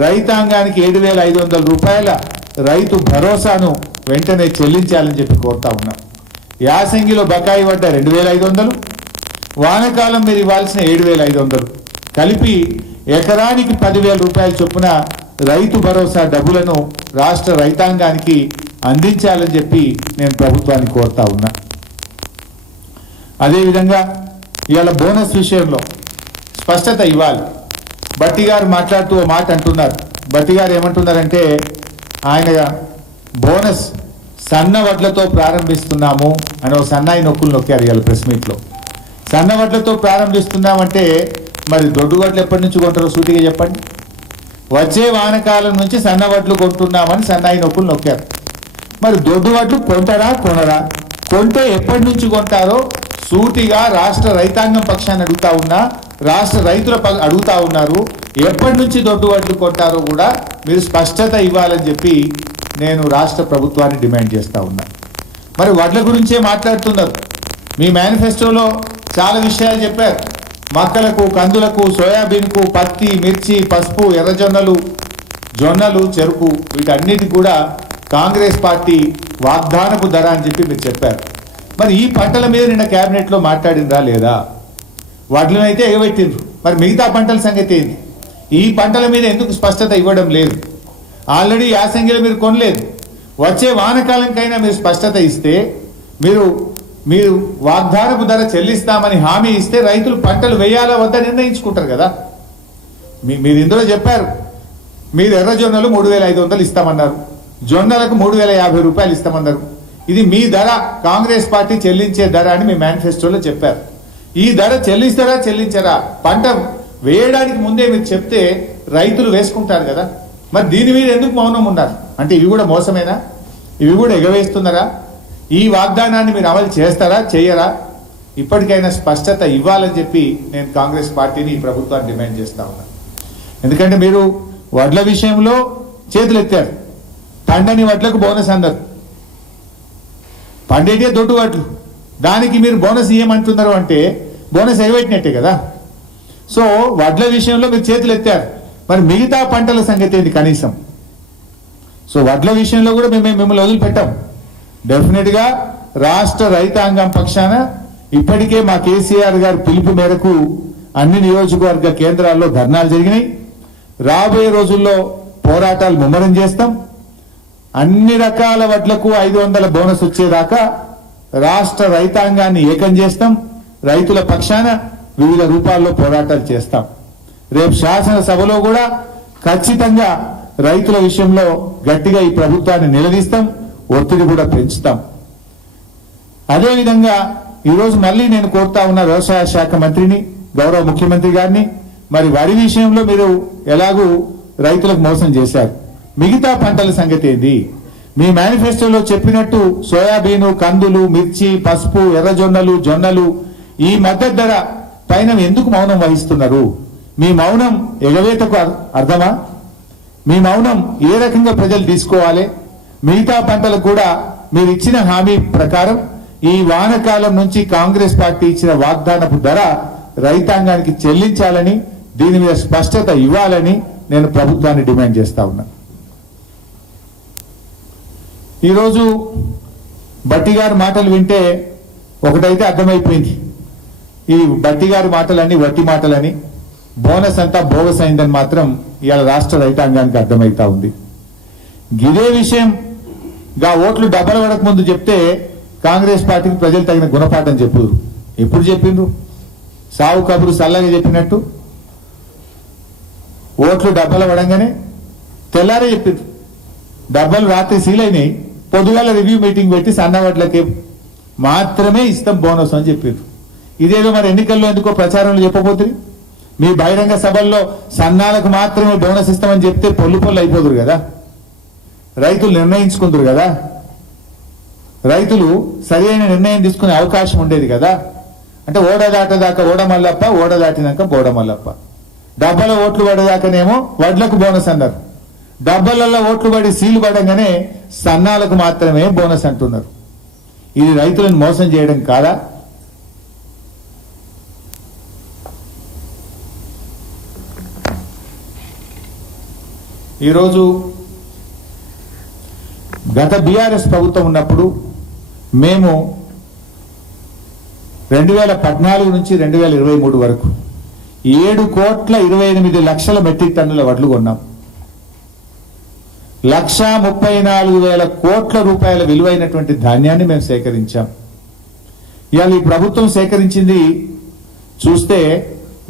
రైతాంగానికి 7,500 రూపాయల రైతు భరోసాను వెంటనే చెల్లించాలని చెప్పి కోరుతా ఉన్నాం. యాసంగిలో బకాయి పడ్డ 2,500, వానకాలం మీరు ఇవ్వాల్సిన 7,500 కలిపి ఎకరానికి 10,000 రూపాయల చొప్పున రైతు భరోసా డబ్బులను రాష్ట్ర రైతాంగానికి అందించాలని చెప్పి నేను ప్రభుత్వాన్ని కోరుతా ఉన్నా. అదేవిధంగా ఇవాళ బోనస్ విషయంలో స్పష్టత ఇవ్వాలి. బట్టి గారు మాట్లాడుతూ ఓ మాట అంటున్నారు. బట్టి గారు ఏమంటున్నారంటే ఆయన బోనస్ సన్న వడ్లతో ప్రారంభిస్తున్నాము అని ఒక సన్నాయి నొక్కులు నొక్కారు ఇవాళ ప్రెస్ మీట్లో. సన్న వడ్లతో ప్రారంభిస్తున్నామంటే మరి దొడ్డు వడ్లు ఎప్పటి నుంచి కొంటారో సూటిగా చెప్పండి. వచ్చే వానకాలం నుంచి సన్న వడ్లు కొంటున్నామని సన్నాయి నొక్కులు నొక్కారు. మరి దొడ్డు వడ్లు కొంటారా కొనరా? కొంటే ఎప్పటి నుంచి కొంటారో సూటిగా రాష్ట్ర రైతాంగం పక్షాన్ని అడుగుతా ఉన్నా, రాష్ట్ర రైతుల అడుగుతా ఉన్నారు. ఎప్పటి నుంచి దొడ్డు వడ్లు కొంటారో కూడా మీరు స్పష్టత ఇవ్వాలని చెప్పి నేను రాష్ట్ర ప్రభుత్వాన్ని డిమాండ్ చేస్తా ఉన్నా. మరి వడ్ల గురించే మాట్లాడుతున్నారు. మీ మేనిఫెస్టోలో చాలా విషయాలు చెప్పారు. మొక్కలకు, కందులకు, సోయాబీన్కు, పత్తి, మిర్చి, పసుపు, ఎర్రజొన్నలు, జొన్నలు, చెరుకు వీటన్నిటి కూడా కాంగ్రెస్ పార్టీ వాగ్దానపు ధర అని చెప్పి మీరు చెప్పారు. మరి ఈ పంటల మీద నిన్న క్యాబినెట్లో మాట్లాడిందా లేదా? వడ్లను అయితే ఎగబెట్టిండ్రు. మరి మిగతా పంటల సంగతి ఏంది? ఈ పంటల మీద ఎందుకు స్పష్టత ఇవ్వడం లేదు? ఆల్రెడీ యాసంగిలో మీరు కొనలేదు. వచ్చే వానకాలంకైనా మీరు స్పష్టత ఇస్తే, మీరు వాగ్దానపు ధర చెల్లిస్తామని హామీ ఇస్తే రైతులు పంటలు వేయాలా వద్దా నిర్ణయించుకుంటారు కదా. మీరు ఇందులో చెప్పారు, మీరు ఎర్రజొన్నలు 3,500 ఇస్తామన్నారు, జొన్నలకు 3,050 రూపాయలు ఇస్తామన్నారు. ఇది మీ ధర, కాంగ్రెస్ పార్టీ చెల్లించే ధర అని మీ మేనిఫెస్టోలో చెప్పారు. ఈ ధర చెల్లిస్తారా చెల్లించరా? పంట వేయడానికి ముందే మీరు చెప్తే రైతులు వేసుకుంటారు కదా. మరి దీని మీద ఎందుకు మౌనం ఉన్నారు? అంటే ఇవి కూడా మోసమేనా? ఇవి కూడా ఎగవేస్తున్నారా? ఈ వాగ్దానాన్ని మీరు అమలు చేస్తారా చేయరా? ఇప్పటికైనా స్పష్టత ఇవ్వాలని చెప్పి నేను కాంగ్రెస్ పార్టీని, ఈ ప్రభుత్వాన్ని డిమాండ్ చేస్తా ఉన్నాను. ఎందుకంటే మీరు వడ్ల విషయంలో చేతులు ఎత్తారు. పండని వడ్లకు బోనస్ అందరు, పండేటే దొడ్డు వడ్లు, దానికి మీరు బోనస్ ఇవ్వమంటున్నారు అంటే బోనస్ ఎగబెట్టినట్టే కదా. సో వడ్ల విషయంలో మీరు చేతులు ఎత్తారు. మరి మిగతా పంటల సంగతి ఏంటి కనీసం? సో వడ్ల విషయంలో కూడా మేము మిమ్మల్ని వదిలిపెట్టాం. డెఫినెట్గా రాష్ట్ర రైతాంగం పక్షాన ఇప్పటికే మా కేసీఆర్ గారి పిలుపు మేరకు అన్ని నియోజకవర్గ కేంద్రాల్లో ధర్నాలు జరిగినాయి. రాబోయే రోజుల్లో పోరాటాలు ముమ్మరం చేస్తాం. అన్ని రకాల వడ్లకు 500 బోనస్ వచ్చేదాకా రాష్ట్ర రైతాంగాన్ని ఏకం చేస్తాం. రైతుల పక్షాన వివిధ రూపాల్లో పోరాటాలు చేస్తాం. రేపు శాసనసభలో కూడా ఖచ్చితంగా రైతుల విషయంలో గట్టిగా ఈ ప్రభుత్వాన్ని నిలదీస్తాం, ఒత్తిడి కూడా పెంచుతాం. అదేవిధంగా ఈరోజు మళ్ళీ నేను కోరుతా ఉన్న వ్యవసాయ శాఖ మంత్రిని, గౌరవ ముఖ్యమంత్రి గారిని, మరి వరి విషయంలో మీరు ఎలాగూ రైతులకు మోసం చేశారు. మిగతా పంటల సంగతి ఏంది? మీ మేనిఫెస్టోలో చెప్పినట్టు సోయాబీను, కందులు, మిర్చి, పసుపు, ఎర్రజొన్నలు, జొన్నలు ఈ మద్దతు ధర పైన ఎందుకు మౌనం వహిస్తున్నారు? మీ మౌనం ఎగవేతకు అర్థమా? మీ మౌనం ఏ రకంగా ప్రజలు తీసుకోవాలి? మిగతా పంటలకు కూడా మీరు ఇచ్చిన హామీ ప్రకారం ఈ వానకాలం నుంచి కాంగ్రెస్ పార్టీ ఇచ్చిన వాగ్దానపు ధర రైతాంగానికి చెల్లించాలని, దీని మీద స్పష్టత ఇవ్వాలని నేను ప్రభుత్వాన్ని డిమాండ్ చేస్తా ఉన్నా. ఈరోజు బట్టి గారి మాటలు వింటే ఒకటైతే అర్థమైపోయింది, ఈ బట్టి గారి మాటలన్నీ వట్టి మాటలని, బోనస్ అంతా బోగస్ అయిందని మాత్రం ఇవాళ రాష్ట్ర రైతాంగానికి అర్థమవుతా ఉంది. ఇదే విషయం ఓట్లు డబ్బలు పడక ముందు చెప్తే కాంగ్రెస్ పార్టీకి ప్రజలు తగిన గుణపాఠం చెప్పారు. ఎప్పుడు చెప్పిండ్రు? సావు కబురు సల్లగా చెప్పినట్టు ఓట్లు డబ్బలు పడంగానే తెల్లారే చెప్పిండ్రు. డబ్బలు రాత్రి సీల్ అయినాయి, పొద్దుగాల రివ్యూ మీటింగ్ పెట్టి సన్నవడ్లకి మాత్రమే ఇస్తాం బోనస్ అని చెప్పిండ్రు. ఇదేదో మరి ఎన్నికల్లో ఎందుకో ప్రచారంలో చెప్పబోతుంది. మీ బహిరంగ సభల్లో సన్నాలకు మాత్రమే బోనస్ ఇస్తామని చెప్తే పొల్లు అయిపోదురు కదా. రైతులు నిర్ణయించుకుందరు కదా. రైతులు సరైన నిర్ణయం తీసుకునే అవకాశం ఉండేది కదా. అంటే ఓడ దాటదాకా ఓడమల్లప్ప, ఓడ దాటినాక బోడమల్లప్ప. డబ్బల ఓట్లు పడేదాకానేమో వడ్లకు బోనస్ అన్నారు, డబ్బలలో ఓట్లు పడి సీలు పడంగానే సన్నాలకు మాత్రమే బోనస్ అంటున్నారు. ఇది రైతులను మోసం చేయడం కాదా? ఈరోజు గత బీఆర్ఎస్ ప్రభుత్వం ఉన్నప్పుడు మేము 2014 నుంచి 2023 వరకు 7,28,00,000 మెట్రిక్ టన్నుల వడ్లు కొన్నాం. 1,34,000 కోట్ల రూపాయల విలువైనటువంటి ధాన్యాన్ని మేము సేకరించాం. ఇవాళ ఈ ప్రభుత్వం సేకరించింది చూస్తే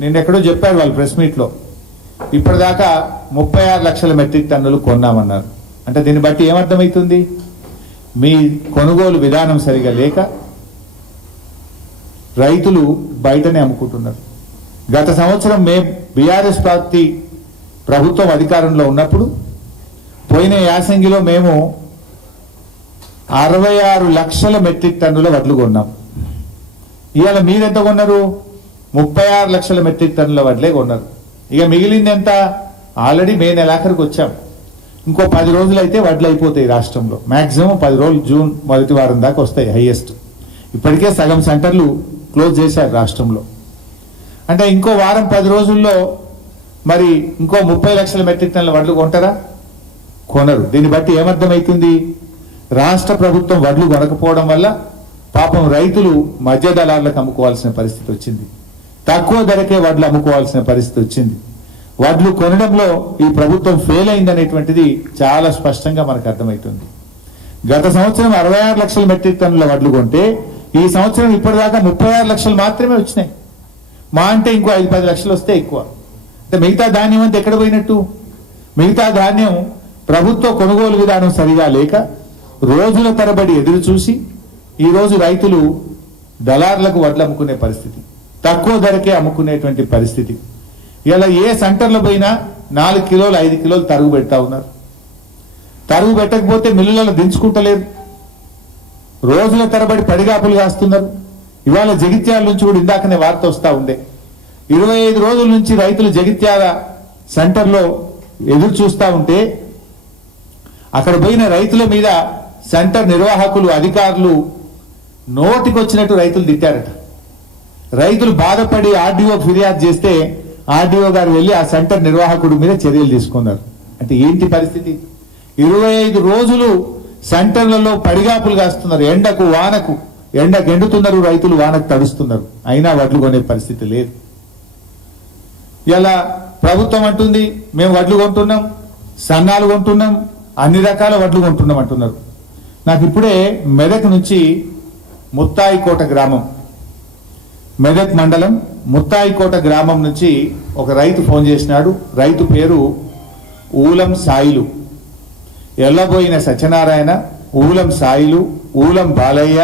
నిన్నెక్కడో చెప్పారు వాళ్ళు ప్రెస్ మీట్లో, ఇప్పటిదాకా 36 లక్షల మెట్రిక్ టన్నులు కొన్నామన్నారు. అంటే దీన్ని బట్టి ఏమర్థమవుతుంది? మీ కొనుగోలు విధానం సరిగా లేక రైతులు బయటనే అమ్ముకుంటున్నారు. గత సంవత్సరం మేము బీఆర్ఎస్ పార్టీ ప్రభుత్వం అధికారంలో ఉన్నప్పుడు పోయిన యాసంగిలో మేము 66 లక్షల మెట్రిక్ టన్నుల వడ్లు కొన్నాం. ఇవాళ మీరెంత కొన్నారు? 36 లక్షల మెట్రిక్ టన్నుల వడ్లే కొన్నారు. ఇక మిగిలింది ఎంత? ఆల్రెడీ మే నెలాఖరికి వచ్చాం. ఇంకో 10 రోజులు అయితే వడ్లు అయిపోతాయి రాష్ట్రంలో. మాక్సిమం 10 రోజులు, జూన్ మొదటి వారం దాకా వస్తాయి హైయెస్ట్. ఇప్పటికే సగం సెంటర్లు క్లోజ్ చేశారు రాష్ట్రంలో. అంటే ఇంకో వారం 10 రోజుల్లో మరి ఇంకో 30 లక్షల మెట్రిక్ టన్నుల వడ్లు కొంటారా? కొనరు. దీన్ని బట్టి ఏమర్థమవుతుంది? రాష్ట్ర ప్రభుత్వం వడ్లు కొనకపోవడం వల్ల పాపం రైతులు మధ్య దళారులకు అమ్ముకోవాల్సిన పరిస్థితి వచ్చింది. తక్కువ ధరకే వడ్లు అమ్ముకోవాల్సిన పరిస్థితి వచ్చింది. వడ్లు కొనడంలో ఈ ప్రభుత్వం ఫెయిల్ అయిందనేటువంటిది చాలా స్పష్టంగా మనకు అర్థమవుతుంది. గత సంవత్సరం 66 లక్షల మెట్రిక్ టన్నుల వడ్లు కొంటే ఈ సంవత్సరం ఇప్పటిదాకా 36 లక్షలు మాత్రమే వచ్చినాయి. మా అంటే ఇంకో 5-10 లక్షలు వస్తే ఎక్కువ. అంటే మిగతా ధాన్యం అంతా ఎక్కడ పోయినట్టు? మిగతా ధాన్యం ప్రభుత్వ కొనుగోలు విధానం సరిగా లేక రోజుల తరబడి ఎదురు చూసి ఈరోజు రైతులు దళారులకు వడ్లు అమ్ముకునే పరిస్థితి, తక్కువ ధరకే అమ్ముకునేటువంటి పరిస్థితి. ఇలా ఏ సెంటర్లో పోయినా 4 కిలోలు 5 కిలోలు తరుగు పెడతా ఉన్నారు. తరుగు పెట్టకపోతే మిల్లులలో దించుకుంటలేరు. రోజుల తరబడి పడిగాపులు కాస్తున్నారు. ఇవాళ జగిత్యాల నుంచి కూడా ఇందాకనే వార్త వస్తూ ఉండే, 25 రోజుల నుంచి రైతులు జగిత్యాల సెంటర్లో ఎదురు చూస్తూ ఉంటే అక్కడ పోయిన రైతుల మీద సెంటర్ నిర్వాహకులు, అధికారులు నోటికొచ్చినట్టు రైతులు తిట్టారట. రైతులు బాధపడి ఆర్డీఓ ఫిర్యాదు చేస్తే ఆర్డీఓ గారు వెళ్ళి ఆ సెంటర్ నిర్వాహకుడి మీద చర్యలు తీసుకున్నారు. అంటే ఏంటి పరిస్థితి? 25 రోజులు సెంటర్లలో పడిగాపులు కాస్తున్నారు. ఎండకు వానకు, ఎండకు ఎండుతున్నారు రైతులు, వానకు తడుస్తున్నారు. అయినా వడ్లు కొనే పరిస్థితి లేదు. ఇలా ప్రభుత్వం అంటుంది మేము వడ్లు కొంటున్నాం, సన్నాలు కొంటున్నాం, అన్ని రకాల వడ్లు కొంటున్నాం అంటున్నారు. నాకు ఇప్పుడే మెదక్ నుంచి ముత్తాయికోట గ్రామం, మెదక్ మండలం ముత్తాయికోట గ్రామం నుంచి ఒక రైతు ఫోన్ చేసినాడు. రైతు పేరు ఊలం సాయిలు, ఎల్లబోయిన సత్యనారాయణ, ఊలం సాయిలు, ఊలం బాలయ్య,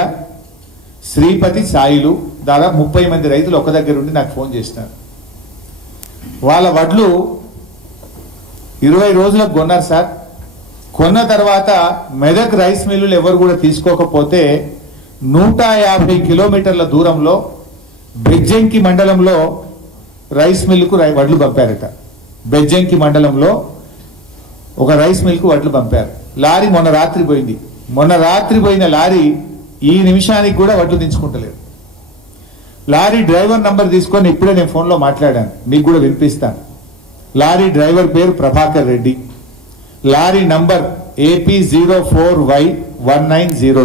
శ్రీపతి సాయిలు, దాదాపు 30 మంది రైతులు ఒక దగ్గర ఉండి నాకు ఫోన్ చేసినారు. వాళ్ళ వడ్లు 20 రోజులకు కొన్నారు సార్. కొన్న తర్వాత మెదక్ రైస్ మిల్లులు ఎవరు కూడా తీసుకోకపోతే 150 కిలోమీటర్ల దూరంలో బెజ్జంకి మండలంలో రైస్ మిల్లుకు వడ్లు పంపారట. బెజ్జంకి మండలంలో ఒక రైస్ మిల్కు వడ్లు పంపారు. లారీ మొన్న రాత్రి పోయింది. మొన్న రాత్రి పోయిన లారీ ఈ నిమిషానికి కూడా వడ్లు దించుకుంటలేదు. లారీ డ్రైవర్ నంబర్ తీసుకొని ఇప్పుడే నేను ఫోన్లో మాట్లాడాను, మీకు కూడా వినిపిస్తాను. లారీ డ్రైవర్ పేరు Prabhakar Reddy. Lorry number AP04Y1902.